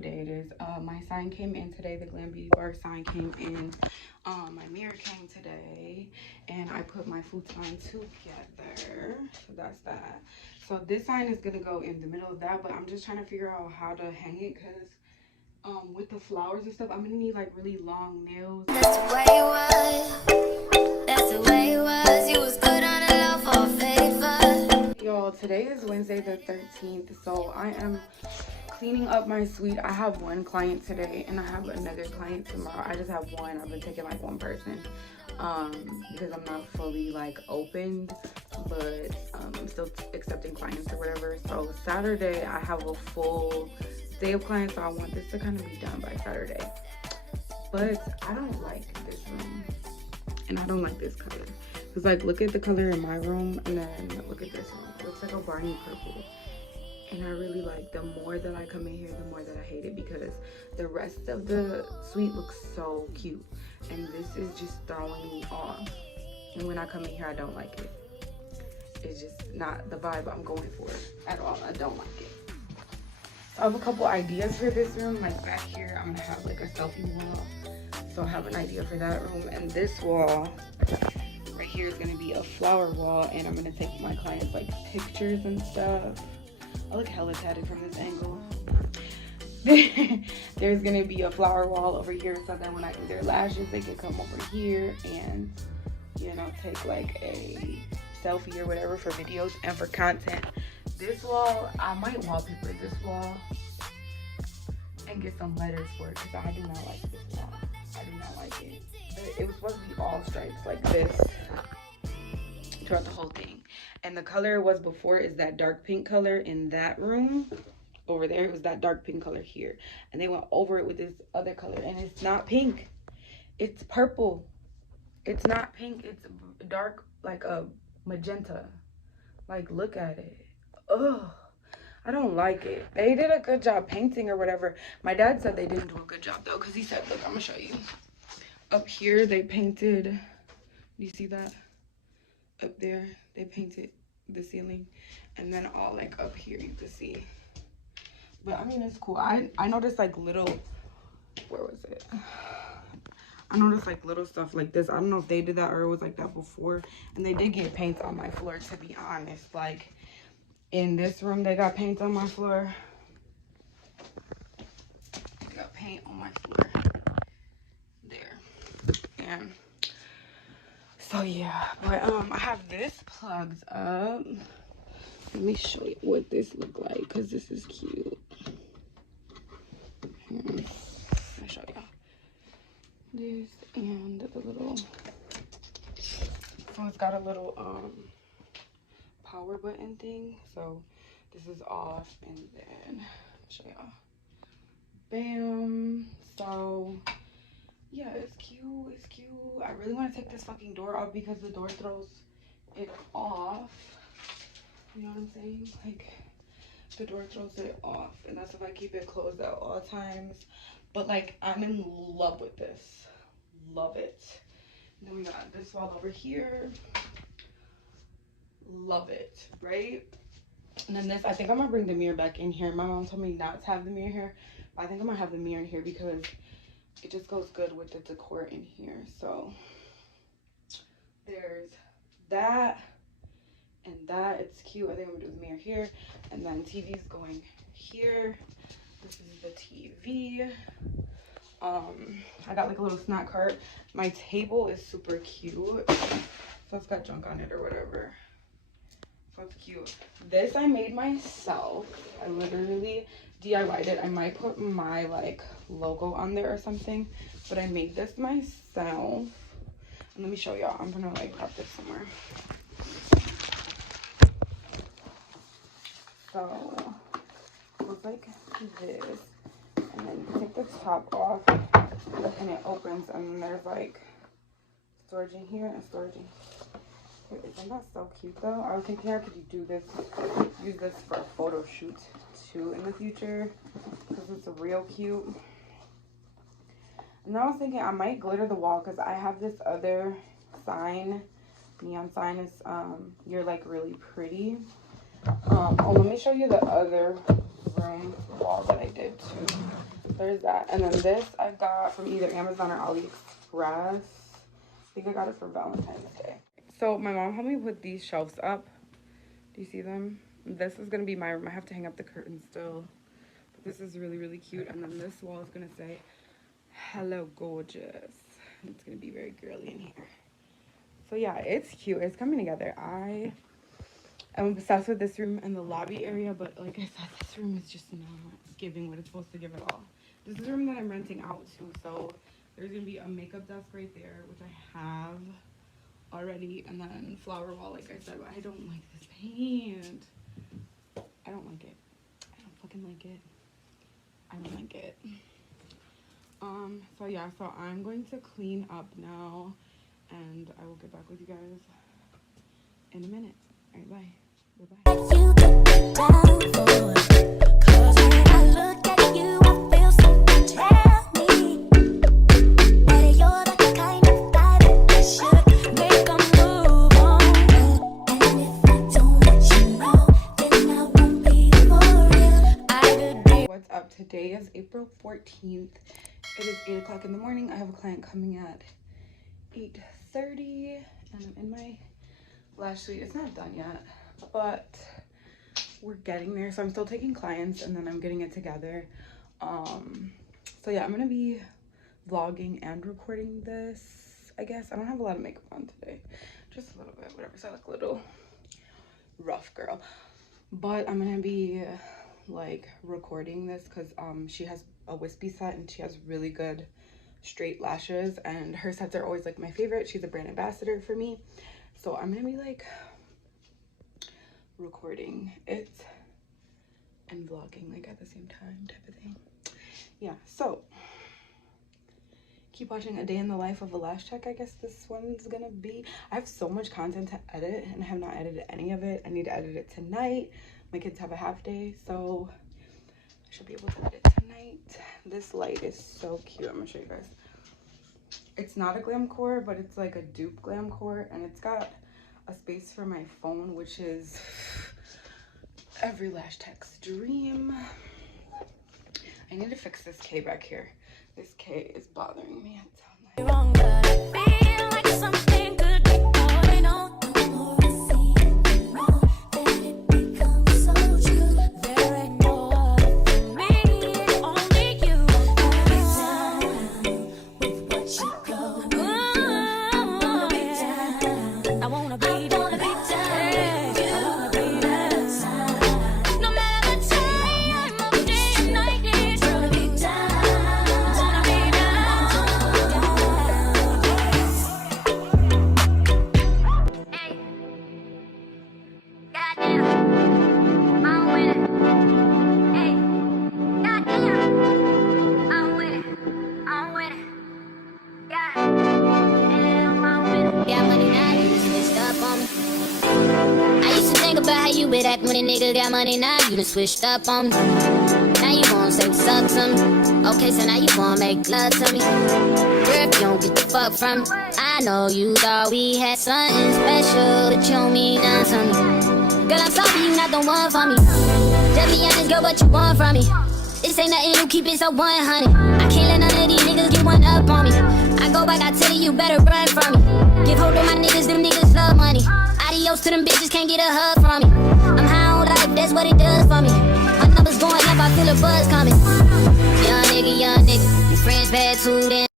what day it is. My sign came in today. The Glam Beauty Bar sign came in. My mirror came today, and I put my futon together. So that's that. So this sign is gonna go in the middle of that, but I'm just trying to figure out how to hang it, because with the flowers and stuff, I'm gonna need like really long nails. That's the way it was. That's the way it was. You was good on the low for favor. Y'all, today is Wednesday the 13th, so I am cleaning up my suite. I have one client today and I have another client tomorrow. I just have one. I've been taking like one person because I'm not fully like opened, but I'm still accepting clients or whatever. So Saturday I have a full day of clients, so I want this to kind of be done by Saturday. But I don't like this room, and I don't like this color. Cause like, look at the color in my room, and then look at this room. It looks like a Barney purple. And I really like, the more that I come in here, the more that I hate it, because the rest of the suite looks so cute. And this is just throwing me off. And when I come in here, I don't like it. It's just not the vibe I'm going for at all. I don't like it. So I have a couple ideas for this room. Like back here, I'm gonna have like a selfie wall. So I have an idea for that room. And this wall right here is gonna be a flower wall, and I'm gonna take my clients like pictures and stuff. I look hella tatted from this angle. There's gonna be a flower wall over here, so that when I do their lashes, they can come over here and, you know, take like a selfie or whatever for videos and for content. This wall, I might wallpaper this wall and get some letters for it, because I do not like this wall. I do not like it. It was supposed to be all stripes like this throughout the whole thing. And the color it was before is that dark pink color in that room. Over there, it was that dark pink color here. And they went over it with this other color. And it's not pink. It's purple. It's not pink. It's dark, like a magenta. Like, look at it. Ugh. I don't like it. They did a good job painting or whatever. My dad said they didn't do a good job, though. Because he said, look, I'm going to show you. Up here, they painted. Do you see that? Up there, they painted the ceiling, and then all like up here you can see. But I mean, it's cool. I noticed like little, where was it? I noticed like little stuff like this. I don't know if they did that or it was like that before. And they did get paint on my floor, to be honest. Like in this room, they got paint on my floor. They got paint on my floor there. And so yeah, but I have this plugged up. Let me show you what this look like, because this is cute. Here, let me show you this and the little, so it's got a little power button thing. So this is off, and then show y'all. Bam. So yeah, it's cute. It's cute. I really want to take this fucking door off, because the door throws it off. You know what I'm saying? Like, the door throws it off, and that's if I keep it closed at all times. But like, I'm in love with this. Love it. And then we got this wall over here. Love it, right? And then this, I think I'm gonna bring the mirror back in here. My mom told me not to have the mirror here, but I think I'm gonna have the mirror in here because it just goes good with the decor in here. So there's that and that. It's cute. I think I'm gonna do the mirror here, and then TV's going here. This is the TV. I got like a little snack cart. My table is super cute, so it's got junk on it or whatever. So it's cute. This I made myself. I literally DIY'd it. I might put my like logo on there or something, but I made this myself. And let me show y'all. I'm gonna like prop this somewhere. So it looks like this, and then you take the top off, and it opens, and then there's like storage in here and storage in here. Isn't that so cute though? I was thinking, how could you do this, use this for a photo shoot too in the future, because it's real cute. And I was thinking I might glitter the wall, because I have this other sign, neon sign, is you're like really pretty. Oh, let me show you the other room wall that I did too. There's that. And then this I got from either Amazon or AliExpress. I think I got it for Valentine's Day. So my mom helped me put these shelves up. Do you see them? This is gonna be my room. I have to hang up the curtains still. But this is really, really cute. And then this wall is gonna say, "Hello, gorgeous." It's gonna be very girly in here. So yeah, it's cute. It's coming together. I am obsessed with this room and the lobby area, but like I said, this room is just not giving what it's supposed to give at all. This is a room that I'm renting out to, so there's gonna be a makeup desk right there, which I have already, and then flower wall, like I said. But I don't like this paint. I don't like it. I don't fucking like it. I don't like it. So yeah, so I'm going to clean up now, and I will get back with you guys in a minute. All right, bye. Bye-bye. You took me down for it. 'Cause when I look at you, I feel something tell me that you're the kind of guy that should make a move on. And if I don't let you know, then I won't be for real. I could be. What's up? Today is April 14th. It is 8 o'clock in the morning. I have a client coming at 8:30, and I'm in my lash suite. It's not done yet, but we're getting there. So I'm still taking clients, and then I'm getting it together. So yeah, I'm gonna be vlogging and recording this, I guess. I don't have a lot of makeup on today, just a little bit, whatever. So I look a little rough girl, but I'm gonna be like recording this because she has a wispy set and she has really good straight lashes, and her sets are always like my favorite. She's a brand ambassador for me, so I'm gonna be like recording it and vlogging like at the same time type of thing. Yeah, so keep watching A Day in the Life of a Lash Tech. I guess this one's gonna be. I have so much content to edit and I have not edited any of it. I need to edit it tonight. My kids have a half day, so I should be able to edit tonight. This light is so cute. I'm gonna show you guys. It's not a GlamourGains, but it's like a dupe GlamourGains, and it's got a space for my phone, which is every lash tech's dream. I need to fix this K back here. This K is bothering me. Wrong, but I feel like something could be going on. The more I see it, the more that it becomes so true. There ain't no other for me, only you. Be down with what you go. Be down. I wanna be down. I wanna be down. No matter the time of day and night, it's gonna be down. Wanna be down. Hey, goddamn, I'm with it. Hey, goddamn, I'm with it. I'm with it. Yeah, I'm with it. Yeah, money now, you done switched up on me. I used to think about how you would act when a nigga got money. Now you done switched up on me. Now you gon' say what's up to me. Okay, so now you gon' make love to me. Girl, if you don't get the fuck from me, I know you thought we had something special, but you don't mean nothing to me. Girl, I'm sorry you not the one for me. Just be honest, girl, what you want from me? This ain't nothing new, keep it so 100. I can't let none of these niggas get one up on me. I go back, I tell you, you better run from me. Give hold to my niggas, them niggas love money. Adios to them bitches, can't get a hug from me. I'm high on life, that's what it does for me. My numbers going up, I feel a buzz coming. Young nigga, your friends bad too, then